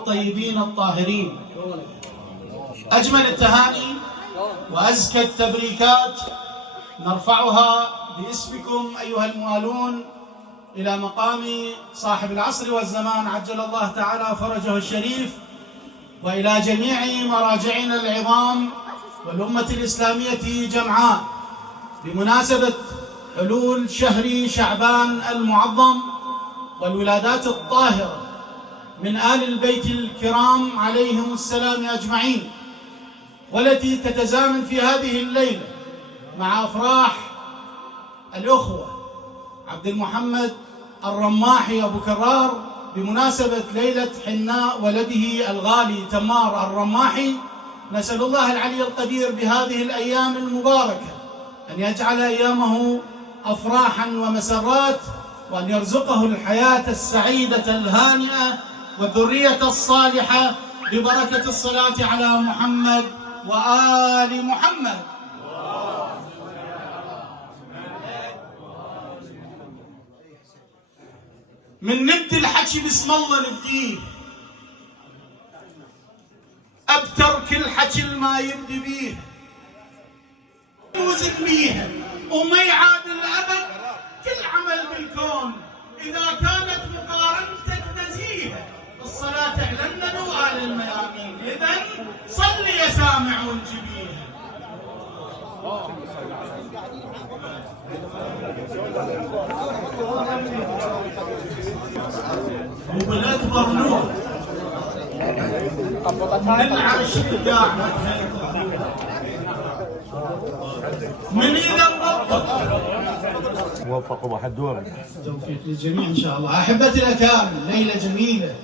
الطيبين الطاهرين. أجمل التهاني وأزكى التبريكات نرفعها باسمكم أيها الموالون إلى مقام صاحب العصر والزمان عجل الله تعالى فرجه الشريف، وإلى جميع مراجعنا العظام والأمة الإسلامية جمعاء بمناسبة حلول شهر شعبان المعظم والولادات الطاهرة من آل البيت الكرام عليهم السلام أجمعين، والتي تتزامن في هذه الليلة مع أفراح الأخوة عبد المحمد الرماحي أبو كرار بمناسبة ليلة حناء ولده الغالي تمار الرماحي. نسأل الله العلي القدير بهذه الأيام المباركة أن يجعل أيامه أفراحا ومسرات، وأن يرزقه الحياة السعيدة الهانئة والذرية الصالحة ببركة الصلاة على محمد وآل محمد. من نبدي الحكي بسم الله نبديه، أبتر كل حكي ما يبدي بيه وزد بيها وما يعادل أبد كل عمل بالكون. إذا كانت مقارنتك نزيهة الصلاة اعلنا نوال الميامين، إذن صل يا سامع وانجبيها. وبالأكبر نور من عرش الإبداع من إذا موفق وحدور توفيق للجميع إن شاء الله. أحبتي الأكارم، ليلة جميلة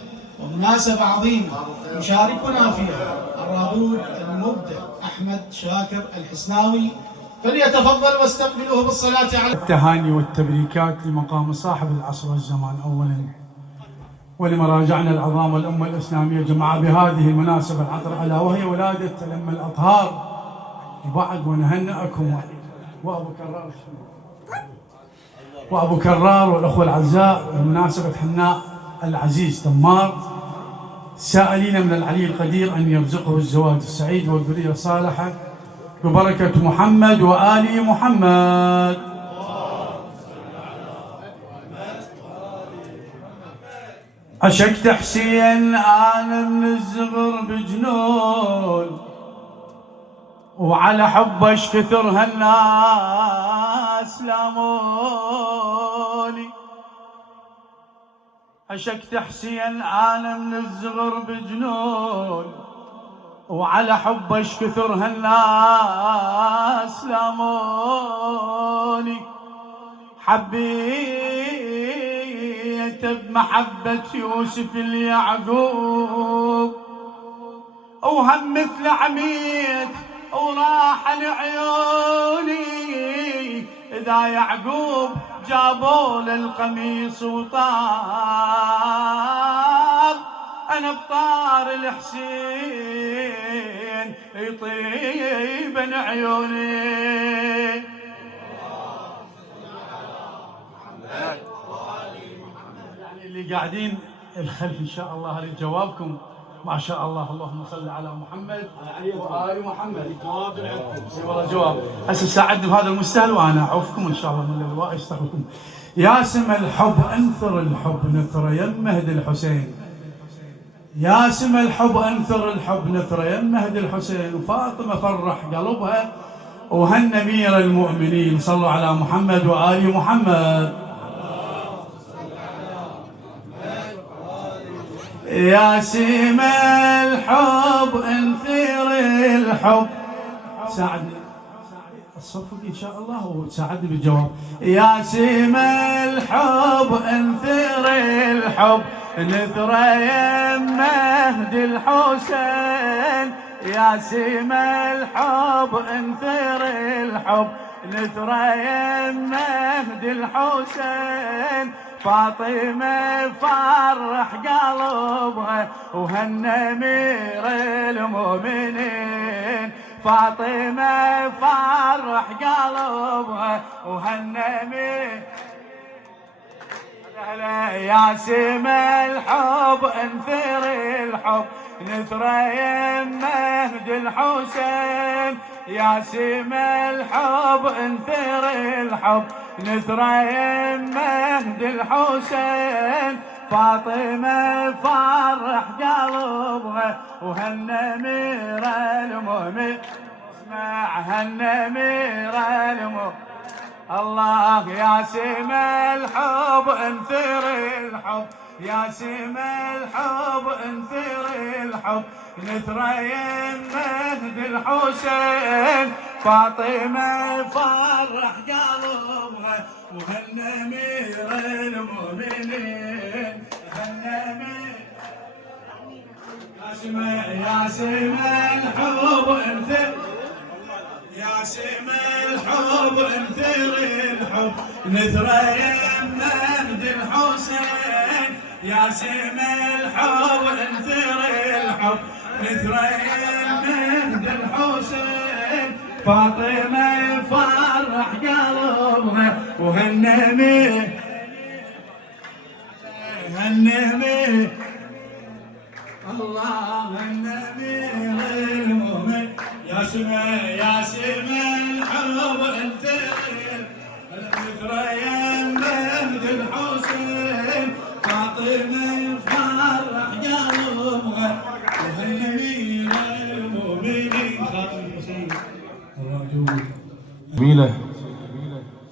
ومناسبة عظيمة يشاركنا فيها الرادود المبدع أحمد شاكر الحسناوي، فليتفضل واستقبلوه بالصلاة على التهاني والتبريكات لمقام صاحب العصر والزمان أولا، ولمراجعنا العظام والأمة الإسلامية جماعة بهذه المناسبة العطرة، ألا وهي ولادة تلم الأطهار بعد، ونهنئكم وأبو كرار والأخوة الأعزاء بمناسبة حناء العزيز تمار، سائلين من العلي القدير أن يرزقه الزواج السعيد والذرية الصالحة ببركة محمد وآل محمد. عشقت حسين أنا من الزغر بجنون، وعلى حبش كثر هالناس لاموني. عشقت حسين أنا من الزغر بجنون، وعلى حبش كثر هالناس لاموني. حبيت بمحبة يوسف اليعقوب، وهم مثل عميت وراح لعيوني. إذا يعقوب جابوا للقميص وطار، أنا بطار الحسين يطيبن عيوني. يعني اللي قاعدين الخلف إن شاء الله هل جوابكم ما شاء الله. اللهم صل على محمد وآل محمد. والله جواب هسه ساعدني بهذا المستهل وانا اعوفكم ان شاء الله من اللواء يستغفركم. يا سم الحب انثر الحب نثر يم مهدي الحسين، يا سم الحب انثر الحب نثر يم مهدي الحسين. وفاطمه فرح قلبها وهن امير المؤمنين. صلوا على محمد وآل محمد. يا سيم الحب انثر الحب، ساعدني الصفق ان شاء الله وتساعدني بالجواب. يا سيم الحب انثر الحب نثر يم مهدي الحسين. يا سيم الحب انثر الحب نثر يم مهدي الحسين. فاطمة فرح قلبها وهن أمير المؤمنين. فاطمة فرح قلبها وهن أمير. يا سم الحب انثر الحب نثرى مهدي الحسين يا سما الحب انثر الحب نثرى مهدي الحسين فاطمة فرح قلبها وهالنمير المؤمن اسمع هالنمير المؤمن الله يا سما الحب انثر الحب يا سما الحب انثر الحب نثرى مهدي الحسين فاطمة فرح قلبها وهالنمير المؤمنين هالنمير يا سما الحب انثر يا سما الحب انثر الحب نثرى مهدي الحسين يا سما الحب انثر الحب نثرى مهدي الحسين فاطمة فرح قلبها وهالنمير هالنمير الله هالنمير المؤمن يا سما الحب انثر نثرى مهدي الحسين فاطمة فرح قلبها وهالنمير المؤمنين خاطر الحسين جميلة.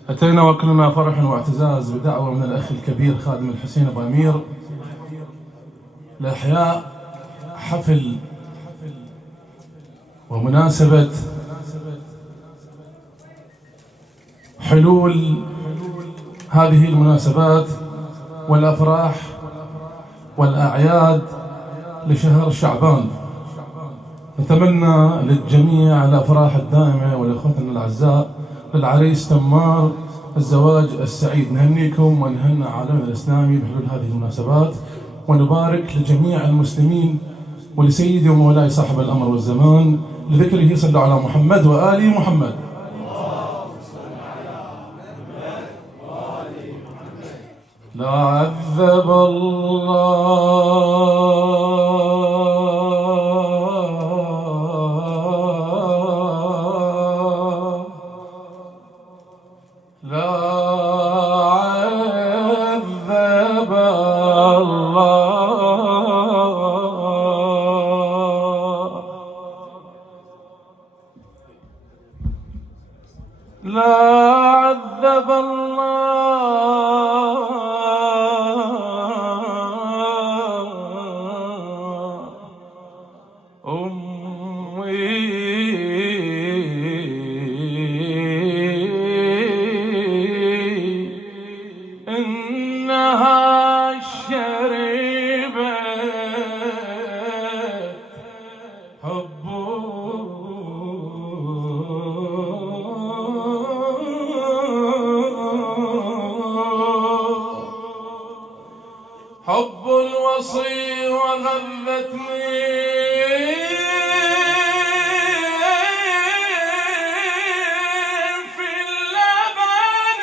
أتينا وكلنا فرح واعتزاز بدعوة من الأخ الكبير خادم الحسين أبو أمير لإحياء حفل ومناسبة حلول هذه المناسبات والأفراح والأعياد لشهر شعبان. نتمنى للجميع الأفراح الدائمة ولإخوتنا الأعزاء للعريس تمار الزواج السعيد. نهنيكم ونهنى عالمنا الإسلامي بحلول هذه المناسبات ونبارك لجميع المسلمين ولسيدي ومولاي صاحب الأمر والزمان لذكره صلوا على محمد وآل محمد. لا عذب الله لا عذب الله أمي إنها شريبة حب الوصي وغذتني في اللبن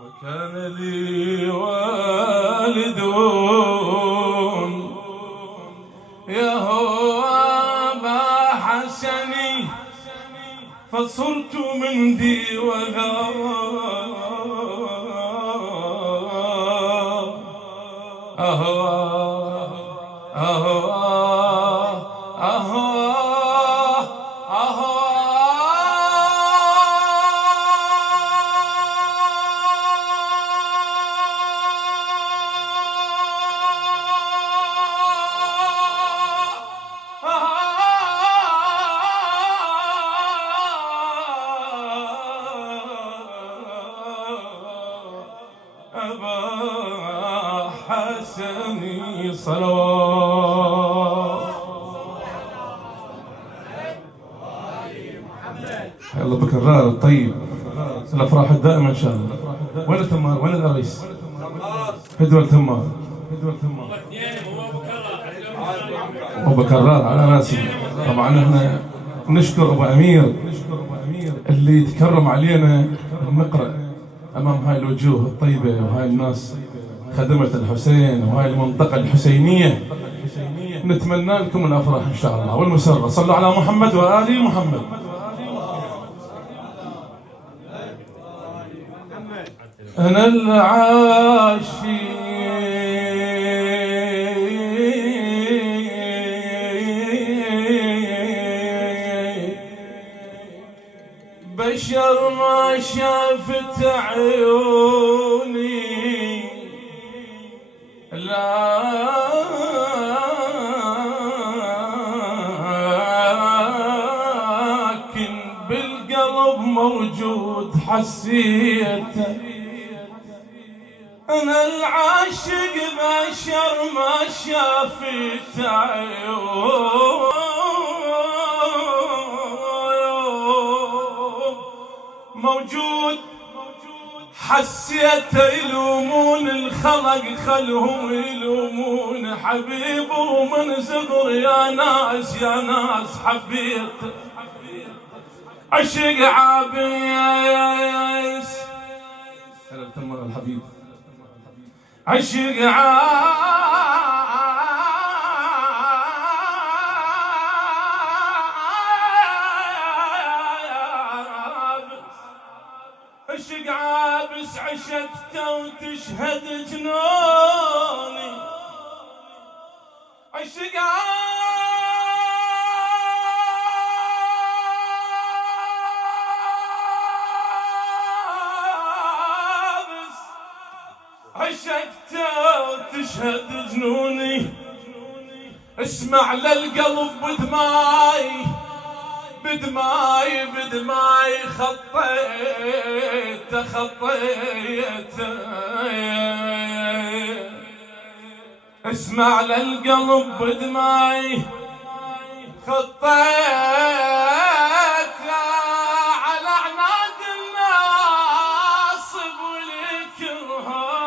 وكان لي والد يا هو أبا حسني فصرت من ذي وذا أبا حسني صلوات. يلا بكرار الطيب الأفراح الدائمة إن شاء الله. وين التمار؟ وين العريس؟ هدوء التمار. وبكرر على ناسي. طبعا احنا نشكر ابو امير اللي تكرم علينا نقرا امام هاي الوجوه الطيبه وهاي الناس خدمة الحسين وهاي المنطقة الحسينية. نتمنى لكم الافراح ان شاء الله والمسرة. صلوا على محمد وآل محمد. انا العاشق بشر ما شافت عيوني لكن بالقلب موجود حسيته. أنا العاشق بشر ما شافت عيون موجود حسيت يلومون الخلق خلهم يلومون حبيبه ومن صغر يا ناس يا ناس حبيت عشق عابس الحبيب عشق عشق عابس عشقته وتشهد جنوني عشق عابس عشقته وتشهد جنوني. اسمع للقلب بدماي خطيت اسمع للقلب بدماي خطيت على عناد الناصب والكرهاني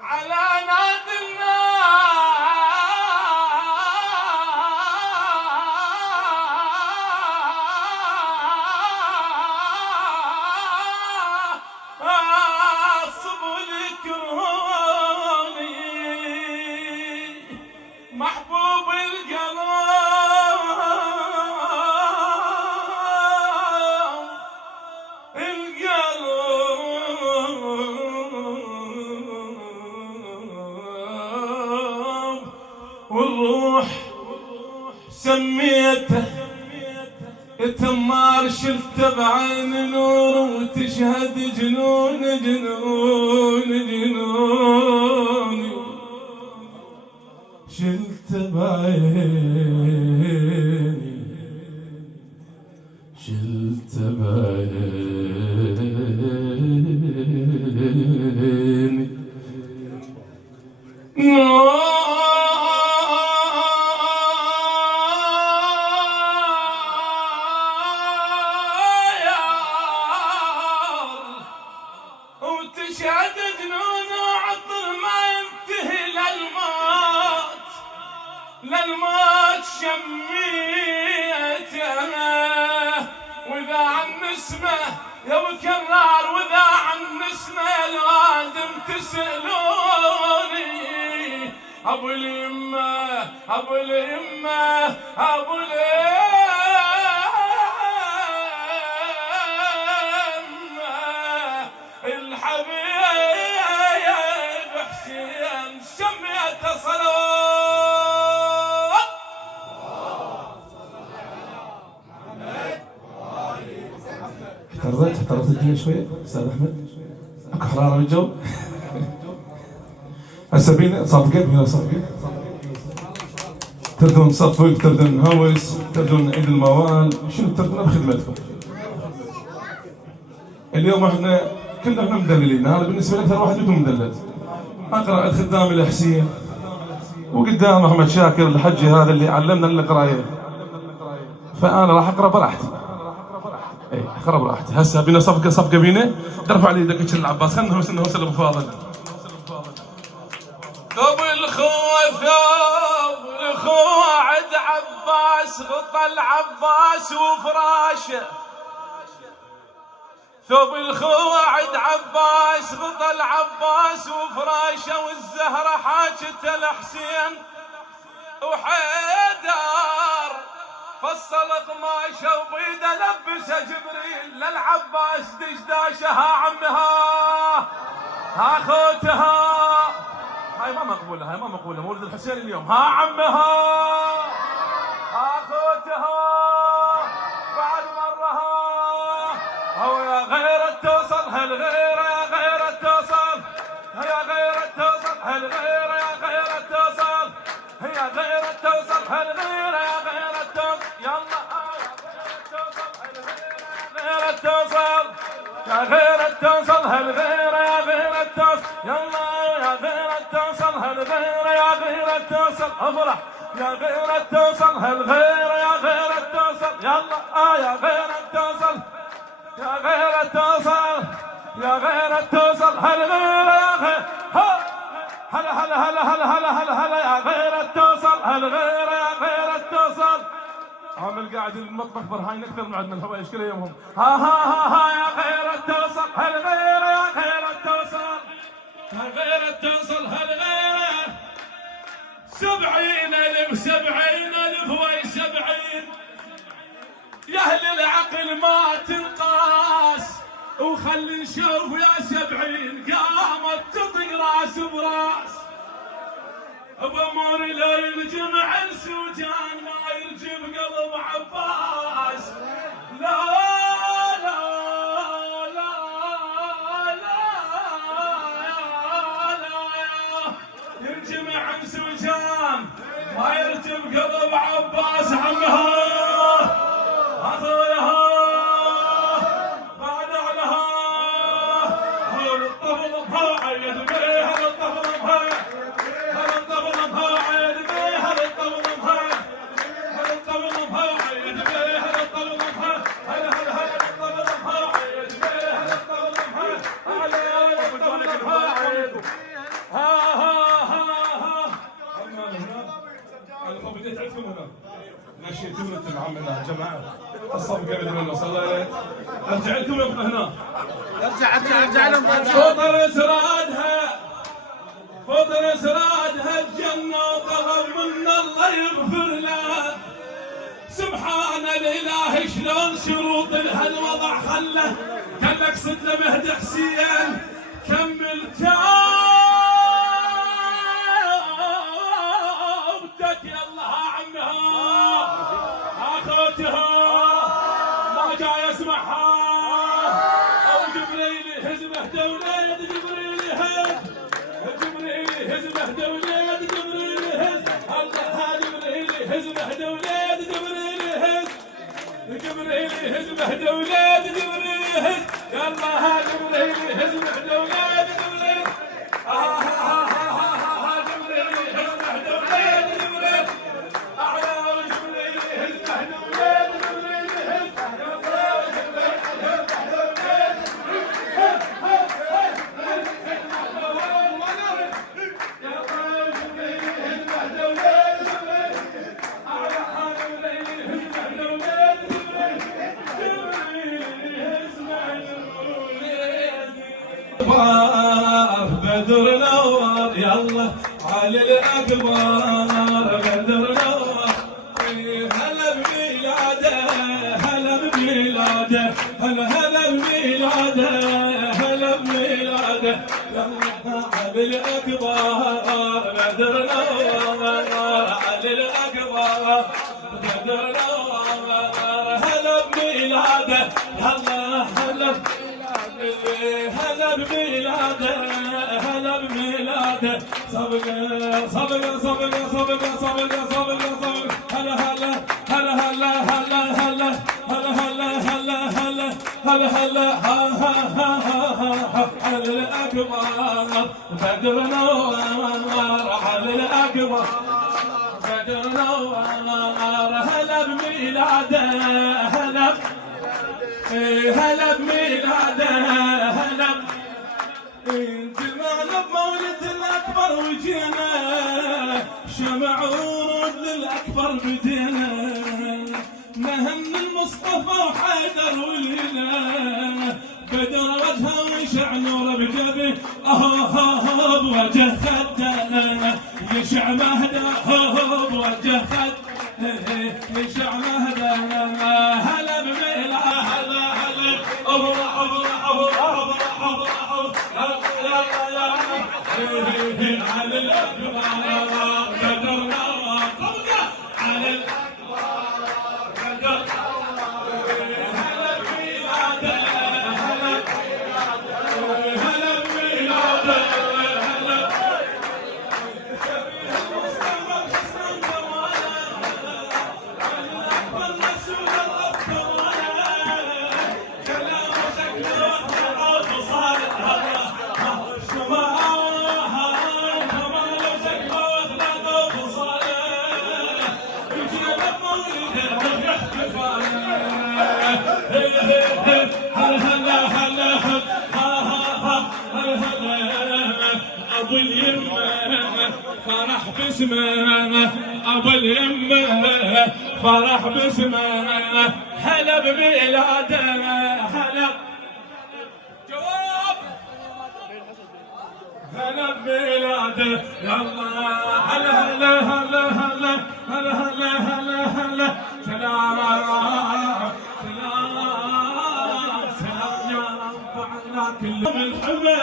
على عناد محبوب القلب والروح سميته تمار شلته بعين نور وتشهد جنون شلت بعيني شلت بعيني وتشهد جنون وعطر ما ينتهي للموت شميته. واذا عن نسمه يا ابو كرار واذا عن نسمه الوادم تسالوني ابو اليمه ابو اليمه ابو اليمه الحبيب حسين سميته صلوات. احترت الدنيا شويه استاذ احمد اكو حراره بالجو. هسه بينا صفقه تردون صفق تردون هوس تردون عيد الموال شنو تردون بخدمتكم. اليوم احنا كلنا مدللين. هذا بالنسبه لاكثر واحد منكم مدلل. اقرا خدام الحسين وقدام احمد شاكر الحجي هذا اللي علمنا القرايه. فانا راح اقرا براحتي. اقرا براحتي. هسه بينا صفقه بينا. ارفع لي يدك العباس. خلنا نهوس ابو فاضل قبل الخوة ثوب الخوة عد عباس غطى العباس وفراشه، ثوب الخوة عد عباس غطى العباس وفراشه، والزهرة حاجت الحسين وحيدر فصل قماشه وبيده لبسه جبريل للعباس دشداشه. ها عمها ها خوتها، هاي ما مقبولة، هاي ما مقبولة، مولد الحسين اليوم. ها عمها ها خوتها بعد مرها، هو يا غيرة توصل هالغيرة يا غيرة توصل، يا غيرة توصل هالغيرة يا غيرة توصل، هي غيرة توصل هالغيرة يا غيرة توصل، يلا يا غيرة توصل يا غيرة توصل هالغيرة يا غيرة توصل، يلا يا غيرة توصل هالغيرة يا غيرة توصل، افرح يا غيرة توصل هالغيرة يا غيرة توصل، يلا يا غيرة توصل يا غيرة توصل يا غيرة توصل هالغيرة يا غيرة، هلا هلا هلا هلا هلا هلا هلا يا غيرة توصل هالغيرة يا غيرة توصل. عامل قاعد المطبخ فرهاين اكثر من عندنا الهواء ايش كله يومهم. ها يا غيرة توصل هالغيرة يا غيرة توصل يا غيرة توصل هالغيرة. 70,000 70,000 وي 70 يا اهل العقل ما تنقاس، وخلي نشوف يا 70 قامت تطي راس براس، بأمور لا يرجم السوجان ما يرجم قلب عباس، لا لا لا لا لا يرجم سوجان ما يرجم قلب عباس. عمها اخوياها بعد علها هول الطفل بها عيد بيه هل الطفل بها هل الطفل بها عيد بيه هل الطفل بها هل الطفل بها عيد بيه هل الطفل بها هل الطفل بها عيد بيه هل الطفل بها هل الطفل بها عيد ها انا طب بديت عندكم هنا ماشي تمرة عمنا جماعة الصف قبل منه صليت ارجع لكم هنا ارجع لهم فطر اسرادها فطر اسرادها الجنة وطلب من الله يغفر له. سبحان الاله شلون شروط لها الوضع خله، كان اقصد له مهدي حسين كمل توبتك يلا ها عمها اخوتها ما جاي اسمعها او جبريل هزمه دولاد جبريل هز جبريل هزمه دولاد جبريل هز الله ها جبريل هزمه دولاد جبريل هز جبريل هزمه دولاد جبريل هز يلا ها جبريل هزمه دولاد جبريل بدر نور يلا على الأكبر بدر نور هلا بميلاده هلا بميلاده هلا بميلاده هلا بميلاده يلا على الأكبر بدر نور على الأكبر بدر نور هلا بميلاده يلا هلا بميلاده هلا بميلاده صبق صبق صبق صبق صبق صبق صبق هلا هلا هلا هلا هلا هلا هلا هلا هلا هلا هلا هلا ها ها ها ها على الأكبر بدر نور على الأكبر بدر نور هلا بميلاده هلا هلا بميلاده هلا جمعنا بمولد الأكبر وجينا شمع ورود للأكبر بدينا نهن المصطفى وحيدر ولينا بدر وجهه ويشع نور بجبه بوجه خده يشع مهده بوجه خده يشع مهده هلا بميلا هلا هلا أبرا أبرا أبرا أبرا أبرا على الأكبر بدرنا قوده على الأكبر بدر هلا بميلاده هلا بميلاده هلا شبيه المصطفى بحسن جماله أكبر رسول الله كماله كلامه شكله وحده وصالح ابو اليمه فرح باسمه ابو اليمه فرح باسمه هلا بميلاده هلا جواب هلا بميلاده يلا هلا هلا هلا هلا هلا هلا هلا هلا سلام سلام يا رب على كلهم الحمى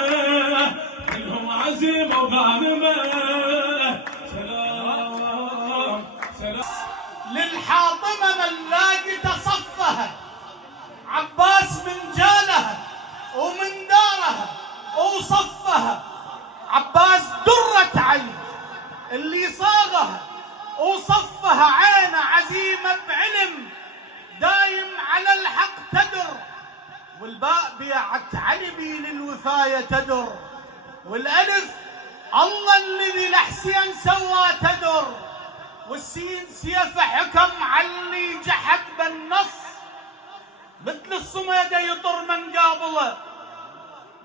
كلهم عزيمه وغانمه سلام سلام للحاطمة من لاقت صفها عباس من جالها ومن دارها وصفها عباس درة عين اللي صاغها وصفها عينه عزيمة بعلم دايم على الحق تدر والباء بيعت علبي للوفاية تدر والألف الله الذي لحسين سوى تدر والسين سيف حكم علي جحد بالنص مثل الصميدة يطر من قابله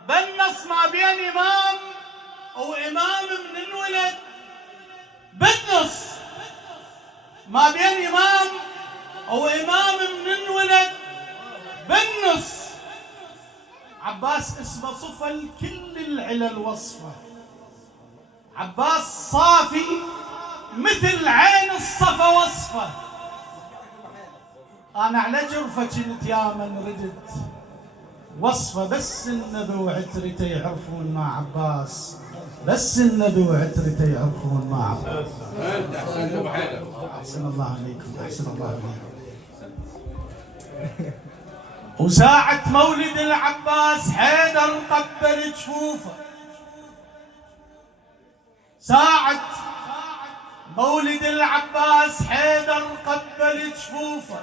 بالنص ما بين إمام وإمام من انولد بالنص ما بين إمام وإمام من انولد بالنص عباس اسمه صفل كل العلل وصفه عباس صافي مثل عين الصفا وصفه انا على جرفه كنت يا من ردت وصفه بس النبي وعترته يعرفون مع عباس بس النبي وعترته يعرفون مع عباس احسن الله عليكم احسن الله عليكم وساعة مولد العباس حيدر قبل جفوفه ساعة مولد العباس حيدر قبل جفوفه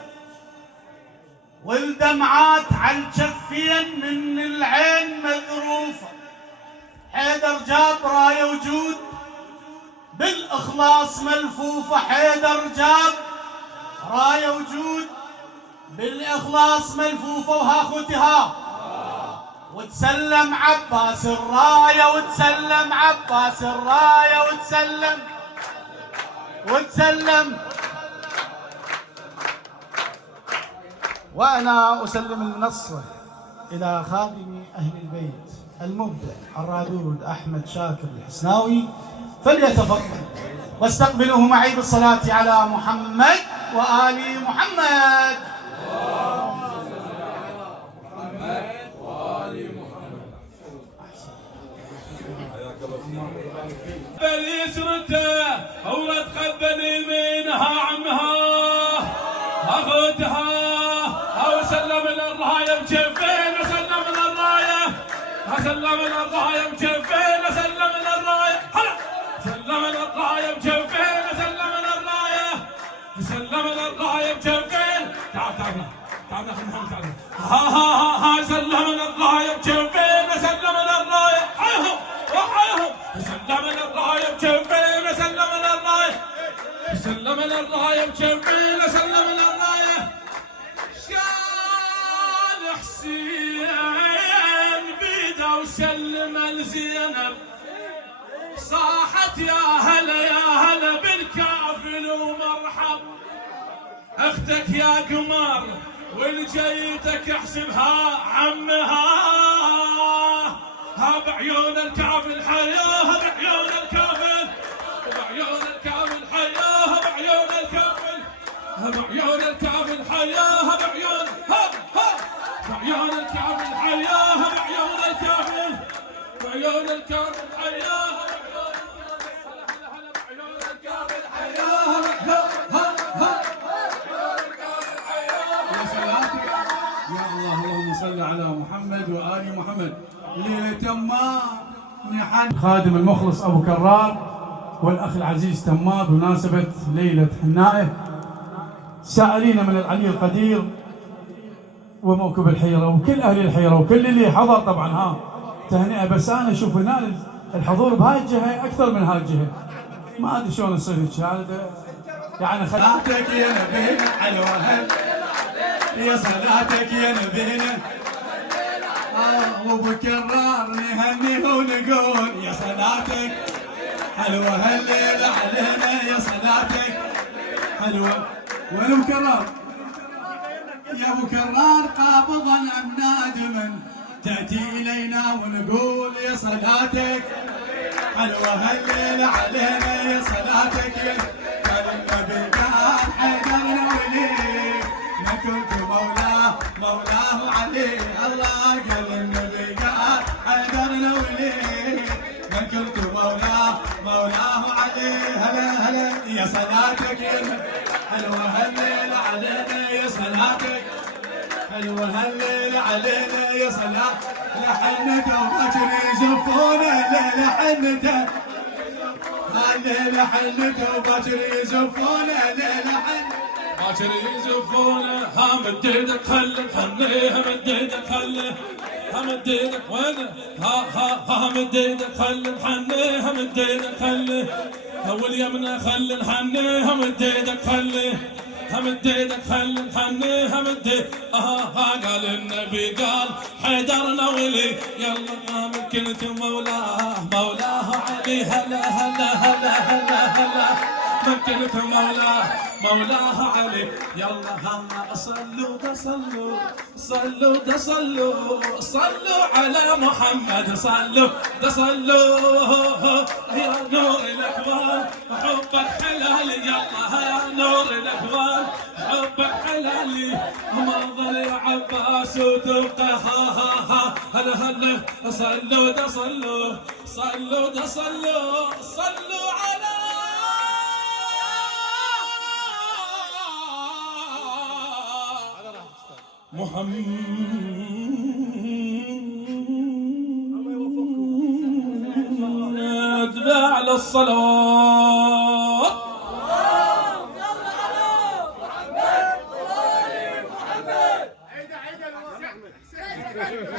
والدمعات على الجفين من العين مذروفه حيدر جاب رايه وجود بالاخلاص ملفوفه حيدر جاب رايه وجود بالاخلاص ملفوفه وها اخوتها وتسلم عباس الرايه وتسلم عباس الرايه وتسلم وانا اسلم المنصه الى خادم اهل البيت المبدع الرادود احمد شاكر الحسناوي فليتفضل واستقبلوه معي بالصلاه على محمد وال محمد. يسرته ولا تقبل يمينها عمها اخوتها او سلم الرايه بجفين سلم الرايه سلم الرايه بجفين سلم الرايه سلم الرايه بجفين سلم الرايه سلم الرايه بجفين تعال تعال تعال تعال ها سلم الرايه بجفين سلم الرايه سلم الرايه بجنبينا سلم الرايه سلم الرايه بجنبينا سلم الرايه شال حسين بيده وسلم لزينب صاحت يا هلا اختك يا قمر والجيتك احسبها عمها، ها بعيون الكعب الحياه، ها بعيون الكافل، بعيون الكعب الحياه، ها بعيون الكافل، ها بعيون الكعب الحياه، ها بعيون بعيون الكعب الحياه، ها بعيون الكافل، بعيون الكعب الحياه، بعيون الكعب الحياه. يا الله اللهم صل على محمد وآل محمد. ليلة تمار نحن خادم المخلص أبو كرار والأخ العزيز تمار بمناسبة ليلة حنائه، سائلين من العلي القدير وموكب الحيرة وكل أهل الحيرة وكل اللي حضر طبعا ها تهنئة، بس أنا أشوف هنا الحضور بهاي الجهة أكثر من هاي الجهة، ما أدري شلون يصير هذا يعني صلاتك يا نبينا على وهل، يا صلاتك يا نبينا وابو كرار نهني ونقول يا صلاتك حلوه هالليله علينا، يا صلاتك حلوه. وين ابو كرار؟ يا ابو كرار قابضا ام نادما تاتي الينا ونقول يا صلاتك حلوه هالليله علينا، يا صلاتك يا النبي قال حيدرنا وليه ما كنت مولاه عليه، الله قال النبي قال حيدرنا وليه ما كنت مولاه عليه. هلا يا صلاتك يا حلوه هالليله علينا، يا صلاتك حلوه هالليله علينا، يا صلاه لحنته وبكر يزفونه الليله حنته، الليله حنته وبكر يزفونه الليله حنته باكر يزفونه، ها مد ايدك خله حنيه، مد ايدك خله، ها مد ايدك وين، ها مد ايدك خله حنيه، مد ايدك خله، ها واليمنى خله حنيه، مد ايدك خله، مد ايدك خله حنيه، مد قال النبي قال حيدرنا ولي، يلا من كنت مولاه علي، هلا من كنت مولاه علي، يلا هلا صلوا على محمد، صلوا يا نور الاكوان حبك حلالي، يلا يا نور الاكوان حبك حلالي، منظر يا عباس وتبقى هلا صلوا على محمد على الصلوات.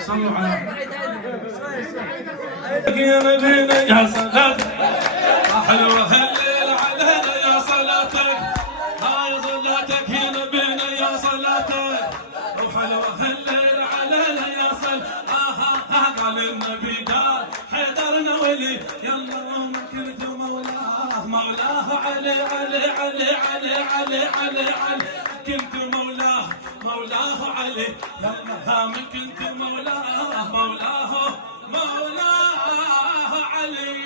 صلوا على يا صلاتك حلوة هالليل علينا، يا صلاتك هاي صلاتك يا نبينا، يا صلاتك وحلوة هالليل علينا، يا صل قال النبي قال حيدرنا ولي، يلا من كنت مولاه علي كنت مولاه علي، يلا من كنت مولاه علي،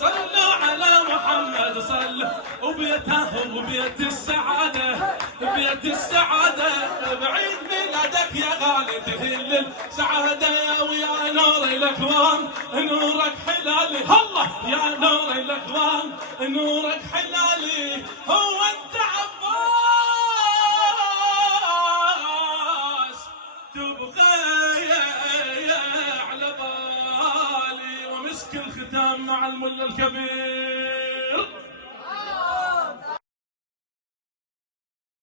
صلوا على محمد، صلوا وبيت السعادة بعيد ميلادك يا غالي تهل السعادة، ويا نور الاكوان نورك حلالي، الله يا نور الاكوان نورك حلالي، هو انت عباس تبغى على بالي، ومسك الختام مع الملا الكبير.